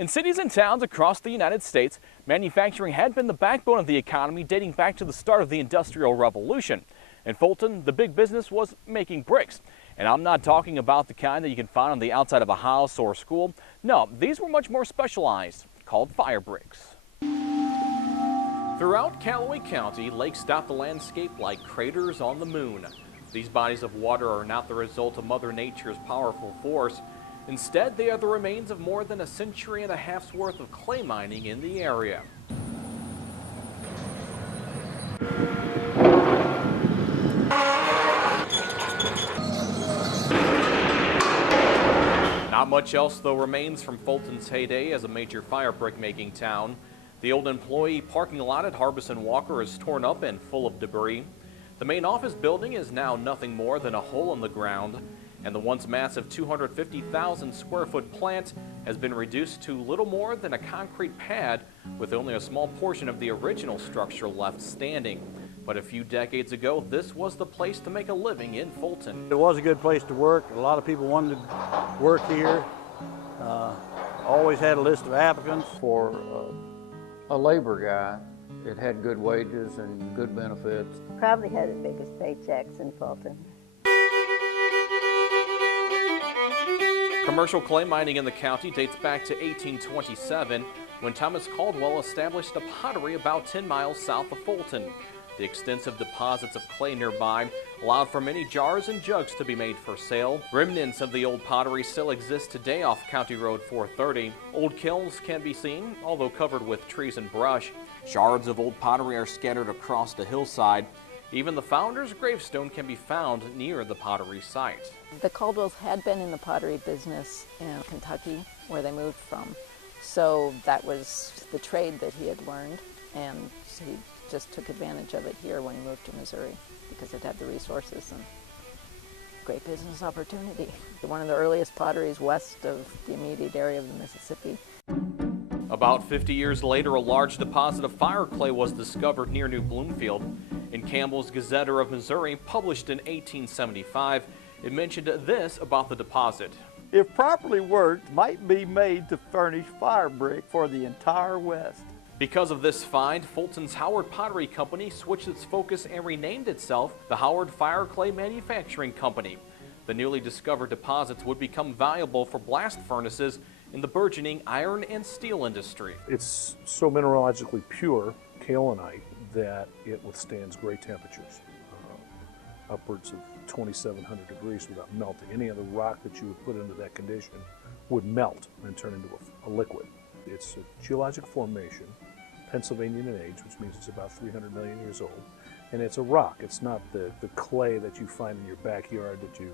In cities and towns across the United States, manufacturing had been the backbone of the economy dating back to the start of the Industrial Revolution. In Fulton, the big business was making bricks. And I'm not talking about the kind that you can find on the outside of a house or school. No, these were much more specialized, called fire bricks. Throughout Callaway County, lakes dot the landscape like craters on the moon. These bodies of water are not the result of Mother Nature's powerful force. Instead, they are the remains of more than a century and a half's worth of clay mining in the area. Not much else, though, remains from Fulton's heyday as a major fire brick making town. The old employee parking lot at Harbison Walker is torn up and full of debris. The main office building is now nothing more than a hole in the ground, and the once massive 250,000 square foot plant has been reduced to little more than a concrete pad with only a small portion of the original structure left standing. But a few decades ago, this was the place to make a living in Fulton. It was a good place to work. A lot of people wanted to work here. Always had a list of applicants. For a labor guy, it had good wages and good benefits. Probably had the biggest paychecks in Fulton. Commercial clay mining in the county dates back to 1827, when Thomas Caldwell established a pottery about 10 miles south of Fulton. The extensive deposits of clay nearby allowed for many jars and jugs to be made for sale. Remnants of the old pottery still exist today off County Road 430. Old kilns can be seen, although covered with trees and brush. Shards of old pottery are scattered across the hillside. Even the founder's gravestone can be found near the pottery site. The Caldwells had been in the pottery business in Kentucky, where they moved from. So that was the trade that he had learned, and he just took advantage of it here when he moved to Missouri because it had the resources and great business opportunity. One of the earliest potteries west of the immediate area of the Mississippi. About 50 years later, a large deposit of fire clay was discovered near New Bloomfield. In Campbell's Gazetter of Missouri, published in 1875, it mentioned this about the deposit. If properly worked, might be made to furnish fire brick for the entire West. Because of this find, Fulton's Howard Pottery Company switched its focus and renamed itself the Howard Fire Clay Manufacturing Company. The newly discovered deposits would become valuable for blast furnaces in the burgeoning iron and steel industry. It's so mineralogically pure, kaolinite, that it withstands great temperatures, upwards of 2,700 degrees without melting. Any other rock that you would put into that condition would melt and turn into a liquid. It's a geologic formation, Pennsylvanian in age, which means it's about 300 million years old, and it's a rock. It's not the clay that you find in your backyard that you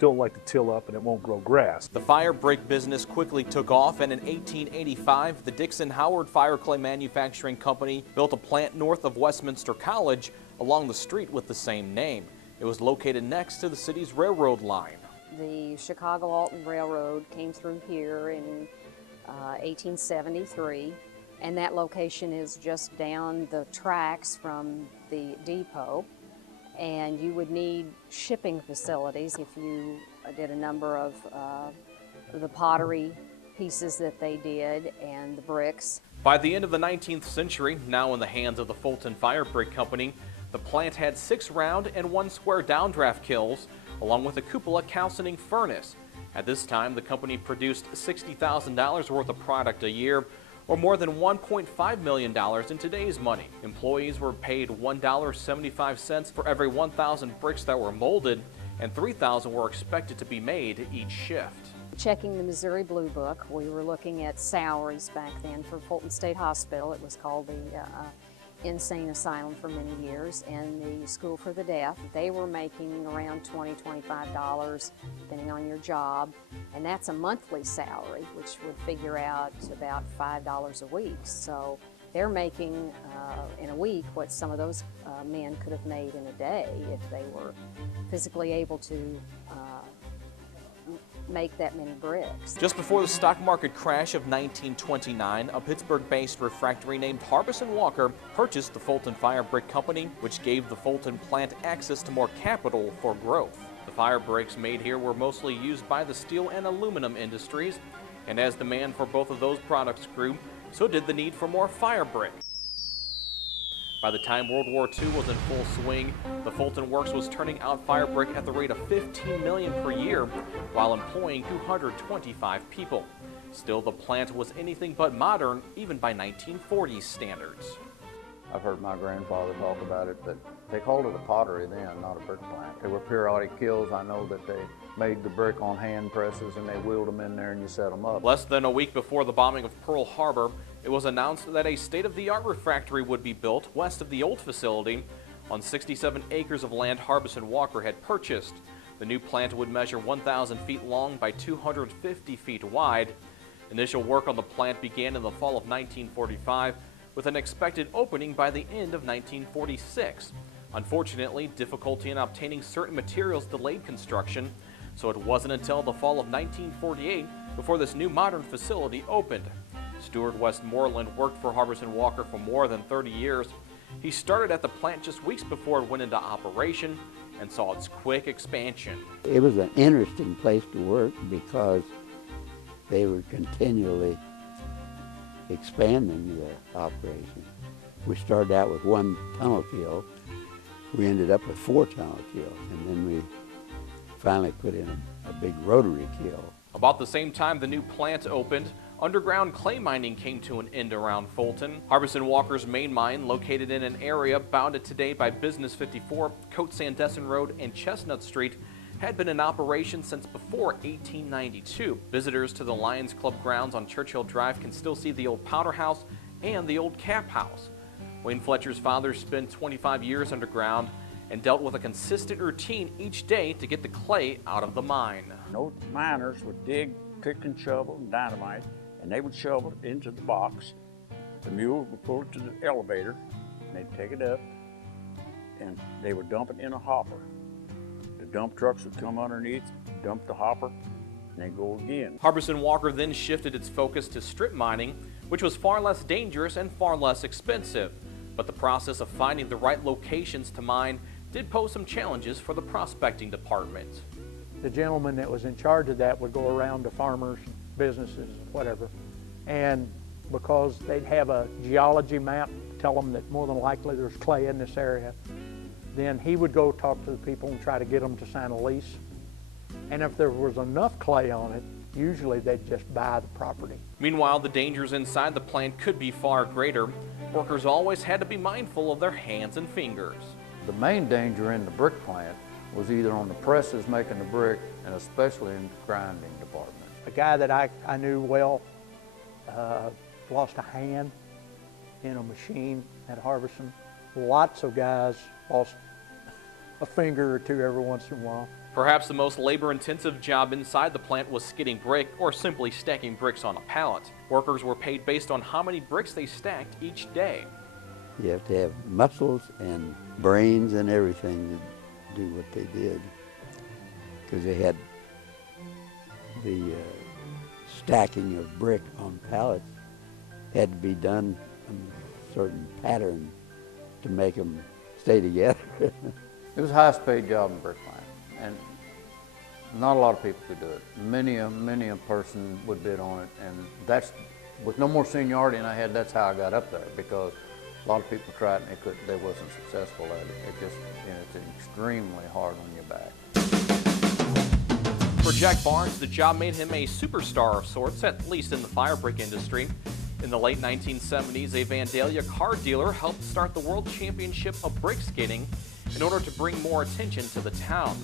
don't like to till up and it won't grow grass. The fire brick business quickly took off, and in 1885, the Dixon Howard Fire Clay Manufacturing Company built a plant north of Westminster College along the street with the same name. It was located next to the city's railroad line. The Chicago-Alton Railroad came through here in 1873, and that location is just down the tracks from the depot. And you would need shipping facilities if you did a number of the pottery pieces that they did and the bricks. By the end of the 19th century, now in the hands of the Fulton Fire Brick Company, the plant had 6 round and 1 square downdraft kilns, along with a cupola calcining furnace. At this time, the company produced $60,000 worth of product a year, or more than $1.5 million in today's money. Employees were paid $1.75 for every 1,000 bricks that were molded, and 3,000 were expected to be made each shift. Checking the Missouri Blue Book, we were looking at salaries back then for Fulton State Hospital. It was called the insane asylum for many years, and the school for the deaf. They were making around $20, $25, depending on your job, and that's a monthly salary, which would figure out about $5 a week. So they're making in a week what some of those men could have made in a day if they were physically able to make that many bricks. Just before the stock market crash of 1929, a Pittsburgh-based refractory named Harbison Walker purchased the Fulton Fire Brick Company, which gave the Fulton plant access to more capital for growth. The fire bricks made here were mostly used by the steel and aluminum industries, And as demand for both of those products grew, so did the need for more fire brick. By the time World War II was in full swing, the Fulton Works was turning out fire brick at the rate of $15 million per year while employing 225 people. Still, the plant was anything but modern, even by 1940s standards. I've heard my grandfather talk about it, but they called it a pottery then, not a brick plant. There were periodic kills. I know that they made the brick on hand presses and they wheeled them in there and you set them up. Less than a week before the bombing of Pearl Harbor, it was announced that a state-of-the-art refractory would be built west of the old facility on 67 acres of land Harbison Walker had purchased. The new plant would measure 1,000 feet long by 250 feet wide. Initial work on the plant began in the fall of 1945 with an expected opening by the end of 1946. Unfortunately, difficulty in obtaining certain materials delayed construction, so it wasn't until the fall of 1948 before this new modern facility opened. Stuart Westmoreland worked for Harbison Walker for more than 30 years. He started at the plant just weeks before it went into operation and saw its quick expansion. It was an interesting place to work because they were continually expanding the operation. We started out with one tunnel kiln. We ended up with 4 tunnel kilns, and then we finally put in a big rotary kiln. About the same time the new plant opened, underground clay mining came to an end around Fulton. Harbison Walker's main mine, located in an area bounded today by Business 54, Cote Sandesson Road, and Chestnut Street, had been in operation since before 1892. Visitors to the Lions Club grounds on Churchill Drive can still see the old powder house and the old cap house. Wayne Fletcher's father spent 25 years underground and dealt with a consistent routine each day to get the clay out of the mine. Those miners would dig, pick and shovel and dynamite, and they would shovel it into the box. The mule would pull it to the elevator, and they'd take it up, and they would dump it in a hopper. The dump trucks would come underneath, dump the hopper, and they'd go again. Harbison Walker then shifted its focus to strip mining, which was far less dangerous and far less expensive. But the process of finding the right locations to mine did pose some challenges for the prospecting department. The gentleman that was in charge of that would go around to farmers, businesses, whatever, and because they'd have a geology map, tell them that more than likely there's clay in this area, then he would go talk to the people and try to get them to sign a lease. And if there was enough clay on it, usually they'd just buy the property. Meanwhile, the dangers inside the plant could be far greater. Workers always had to be mindful of their hands and fingers. The main danger in the brick plant was either on the presses making the brick and especially in the grinding department. A guy that I knew well lost a hand in a machine at Harbison. Lots of guys lost a finger or two every once in a while. Perhaps the most labor-intensive job inside the plant was skidding brick or simply stacking bricks on a pallet. Workers were paid based on how many bricks they stacked each day. You have to have muscles and brains and everything to do what they did, because they had the stacking of brick on pallets had to be done in a certain pattern to make them stay together. It was the highest paid job in the brick plant, and not a lot of people could do it. Many a person would bid on it, and that's, with no more seniority than I had, that's how I got up there, because a lot of people tried and they wasn't successful at it. It just, it's extremely hard on your back. For Jack Barnes, the job made him a superstar of sorts, at least in the fire brick industry. In the late 1970s, a Vandalia car dealer helped start the World Championship of Brick Skidding in order to bring more attention to the town.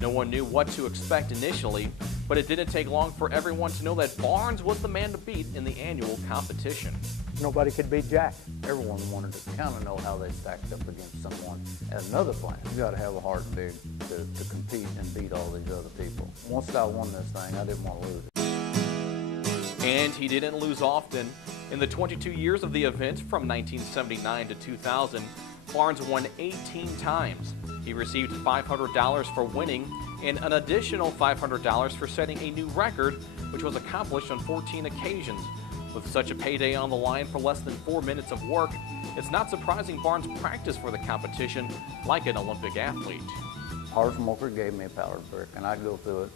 No one knew what to expect initially, but it didn't take long for everyone to know that Barnes was the man to beat in the annual competition. Nobody could beat Jack. Everyone wanted to kind of know how they stacked up against someone at another plant. You got to have a heart big to compete and beat all these other people. Once I won this thing, I didn't want to lose it. And he didn't lose often. In the 22 years of the event, from 1979 to 2000, Barnes won 18 times. He received $500 for winning and an additional $500 for setting a new record, which was accomplished on 14 occasions. With such a payday on the line for less than 4 minutes of work, it's not surprising Barnes practiced for the competition like an Olympic athlete. Harbison Walker gave me a powdered brick, and I'd go through it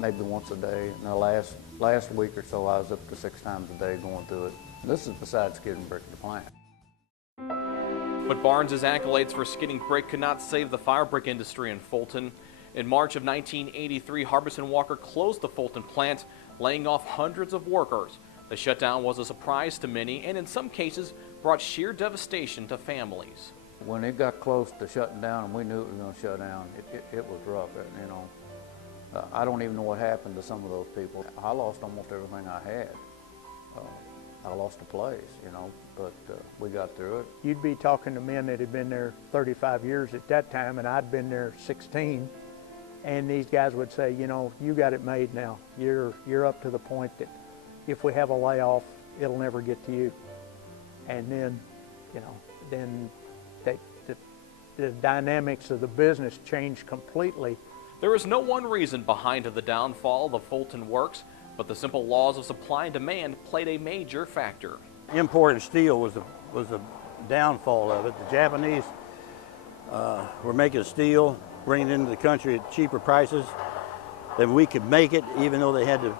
maybe once a day. In the last Last week or so, I was up to 6 times a day going through it. This is besides skidding brick at the plant. But Barnes's accolades for skidding brick could not save the fire brick industry in Fulton. In March of 1983, Harbison Walker closed the Fulton plant, laying off hundreds of workers. The shutdown was a surprise to many and in some cases brought sheer devastation to families. When it got close to shutting down and we knew it was going to shut down, it was rough, you know. I don't even know what happened to some of those people. I lost almost everything I had. I lost a place, you know, but we got through it. You'd be talking to men that had been there 35 years at that time, and I'd been there 16, and these guys would say, you know, you got it made now. You're up to the point that if we have a layoff, it'll never get to you. And then, you know, then the dynamics of the business changed completely. There is no one reason behind the downfall of the Fulton Works, but the simple laws of supply and demand played a major factor. Imported steel was the downfall of it. The Japanese were making steel, bringing it into the country at cheaper prices than we could make it, even though they had to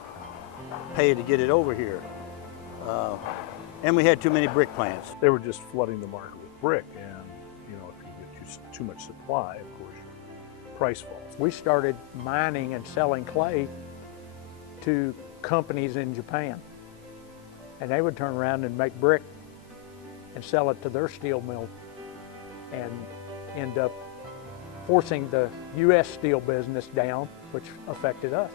pay to get it over here. And we had too many brick plants. They were just flooding the market with brick, and you know, if you get too much supply, of course, your price falls. We started mining and selling clay to companies in Japan, and they would turn around and make brick and sell it to their steel mill and end up forcing the U.S. steel business down, which affected us.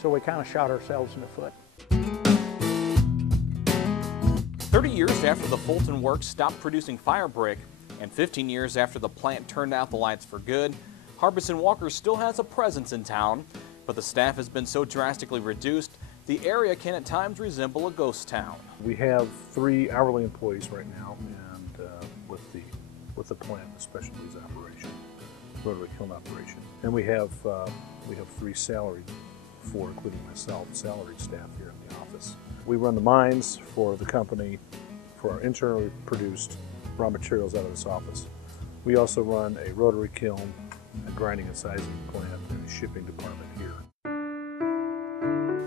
So we kind of shot ourselves in the foot. 30 years after the Fulton Works stopped producing fire brick and 15 years after the plant turned out the lights for good, Harbison Walker still has a presence in town, but the staff has been so drastically reduced, the area can at times resemble a ghost town. We have 3 hourly employees right now, and with the plant, the specialties operation, rotary kiln operation, and we have 3 salaried, 4 including myself, salaried staff here in the office. We run the mines for the company for our internally produced raw materials out of this office. We also run a rotary kiln, a grinding and sizing plant, and a shipping department here.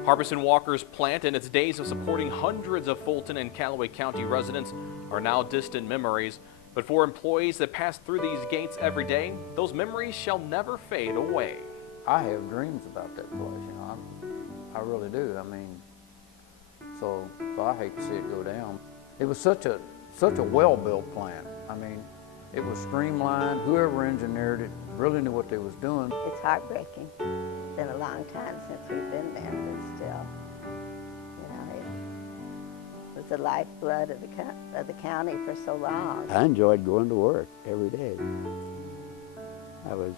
Harbison Walker's plant and its days of supporting hundreds of Fulton and Callaway County residents are now distant memories. But for employees that pass through these gates every day, those memories shall never fade away. I have dreams about that place, you know, I really do. I mean, so I hate to see it go down. It was such a well-built plant. I mean, it was streamlined. Whoever engineered it really knew what they was doing. It's heartbreaking. It's been a long time since we've been there, but still, you know, it was the lifeblood of the county for so long. I enjoyed going to work every day. I was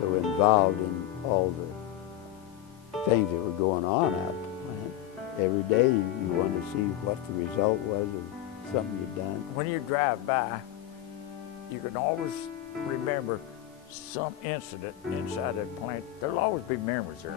so involved in all the things that were going on out at the plant. Every day you wanted to see what the result was of something you'd done. When you drive by, you can always remember some incident inside that plant. There'll always be memories there.